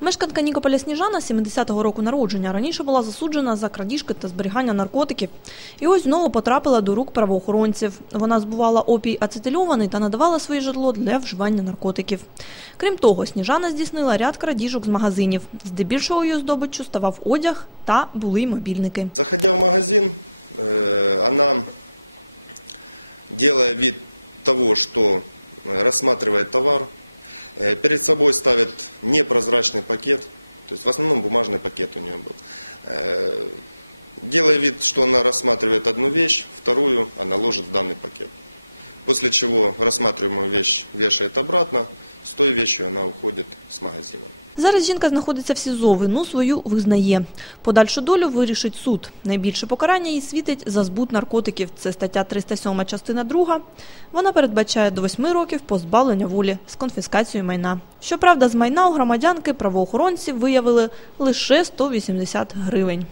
Мешканка Нікополя Сніжана 70-го року народження раніше була засуджена за крадіжки та зберігання наркотиків. І ось знову потрапила до рук правоохоронців. Вона збувала опій ацетильований та надавала своє житло для вживання наркотиків. Крім того, Сніжана здійснила ряд крадіжок з магазинів. Здебільшого її здобиччю ставав одяг та були й мобільники. Заходя в магазин, э, она, делая вид того, что э, рассматривает товар, э, Перед собой ставит непрозрачный пакет, то есть в основном бумажный пакет у нее был. Э, Делая вид, что она рассматривает одну вещь, вторую она ложит в данный пакет. После чего рассматриваемую вещь вешает обратно, с той вещью она уходит с магазина. Зараз жінка знаходиться в СІЗО, вину свою визнає. Подальшу долю вирішить суд. Найбільше покарання їй світить за збут наркотиків. Це стаття 307, частина 2. Вона передбачає до 8 років позбавлення волі з конфіскацією майна. Щоправда, з майна у громадянки правоохоронці виявили лише 180 гривень.